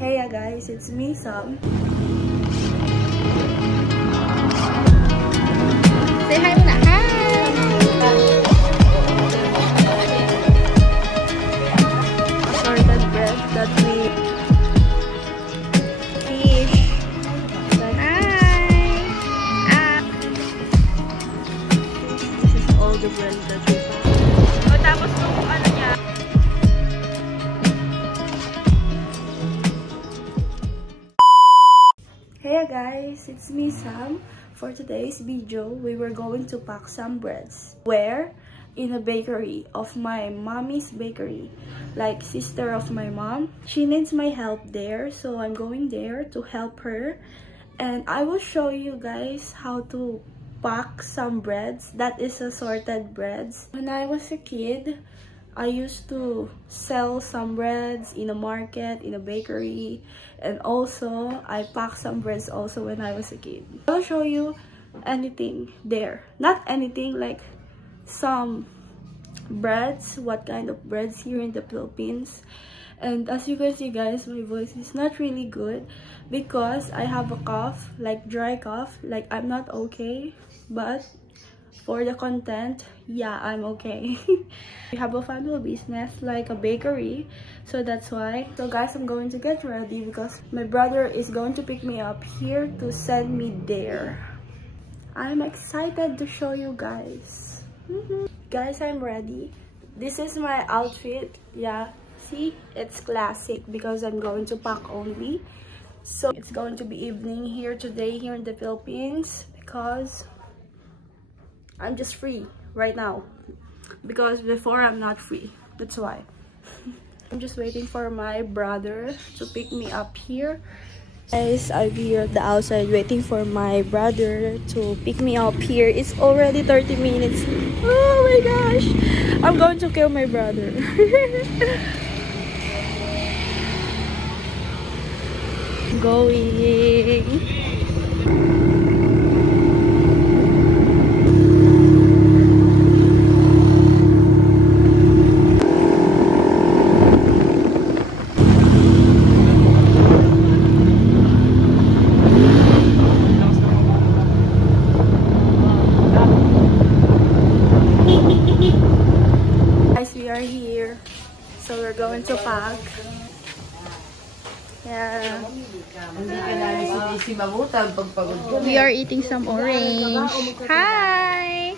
Hey guys, it's me Sam. Say hi muna. Hi! Assorted bread that we fish. Hi! This is all the bread that we pack. O, tapos kung ano niya. Hey guys, it's me Sam. For today's video, we were going to pack some breads. Where? In a bakery of my mommy's bakery, like sister of my mom. She needs my help there, so I'm going there to help her. And I will show you guys how to pack some breads. That is assorted breads. When I was a kid, I used to sell some breads in a market, in a bakery, and also I packed some breads also when I was a kid. I'll show you anything there. Not anything, like some breads, what kind of breads here in the Philippines. And as you can see guys, my voice is not really good because I have a cough, like dry cough, like I'm not okay, but for the content, yeah, I'm okay. We have a family business like a bakery, so that's why. So guys, I'm going to get ready because my brother is going to pick me up here to send me there. I'm excited to show you guys. Guys, I'm ready. This is my outfit. Yeah, see, it's classic because I'm going to pack only. So it's going to be evening here today here in the Philippines because I'm just free right now, because before I'm not free. That's why. I'm just waiting for my brother to pick me up here. Guys, I'm here at the outside waiting for my brother to pick me up here. It's already 30 minutes. Oh my gosh! I'm going to kill my brother. Going. Here, so we're going to pack. Yeah, We are eating some orange. Hi!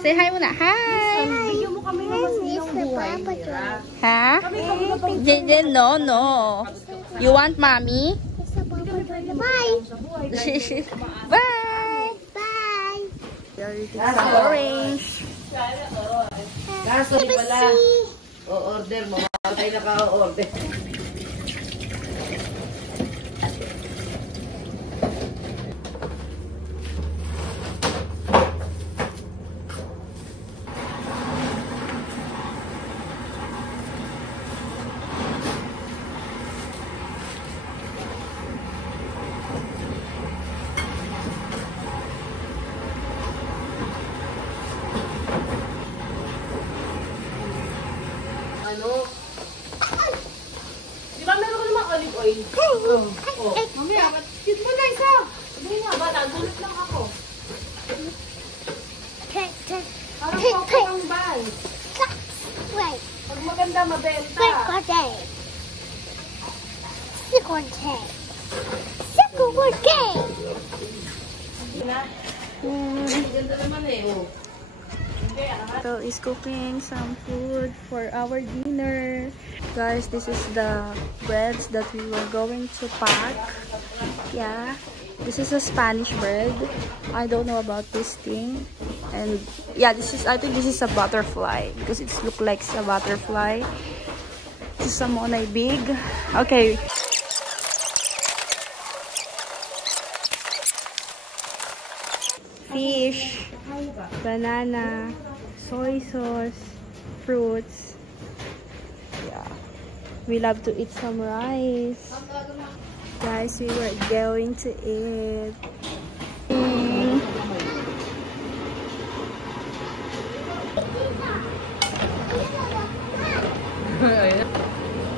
Say hi muna. Hi! Ha? Jen, no. You want mommy? Bye. Bye! Bye. we are eating some orange. Kaso di pala, o-order mo. Matay na ka-o-order. Di ba meron ko naman olive oil? Mamaya, cute mo na isa. Sabi nga ba, nagulat lang ako. Parang poko ang bal. Pag maganda, mabenta. Ganda naman eh, oh. So is cooking some food for our dinner. Guys, this is the breads that we were going to pack. Yeah, this is a Spanish bread. I don't know about this thing. And yeah, I think this is a butterfly because it looks like a butterfly. This is a Monay big. Okay. Fish, banana, soy sauce, fruits. Yeah, we love to eat some rice. Guys, we were going to eat.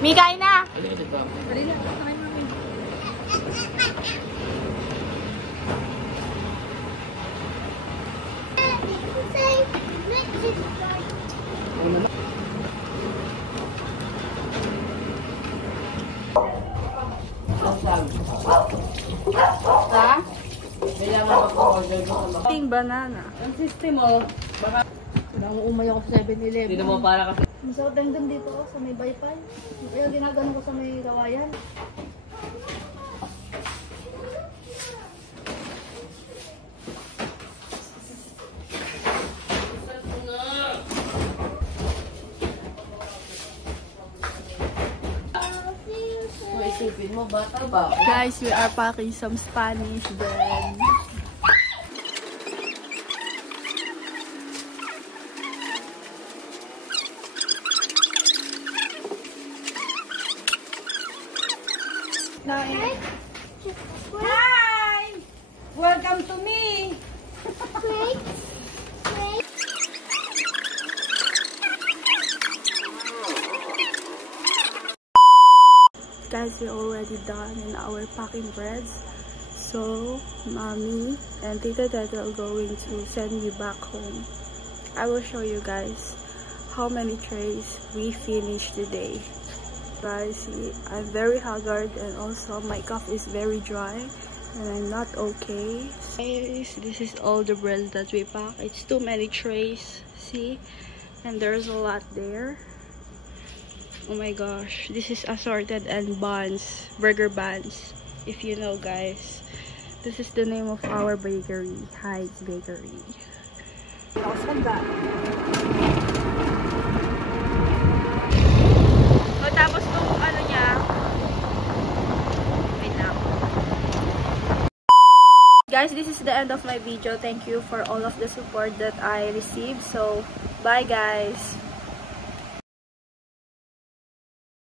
Mi, kain na! Ha? Kailangan mag-order ko. Ting banana. Ang system mo, baka Nang umay ako sa 7-Eleven. hindi mo para kasi. Masarap din dito sa may Baypay. Kaya ginagano ko sa may Kawayan. Isipin mo, bata ba? Guys, we are packing some Spanish bread. Hi! Welcome to me! Guys, we're already done in our packing breads. So, Mommy and Tita Teta are going to send me back home. I will show you guys how many trays we finished today. Guys, see, I'm very haggard and also my cough is very dry and I'm not okay. Guys, this is all the breads that we pack. It's too many trays, see? And there's a lot there. Oh my gosh, this is assorted and buns, burger buns, if you know guys. This is the name of our bakery, Heights Bakery. O tapos kung ano niya, wait lang. Guys, this is the end of my video. Thank you for all of the support that I received. So, bye guys!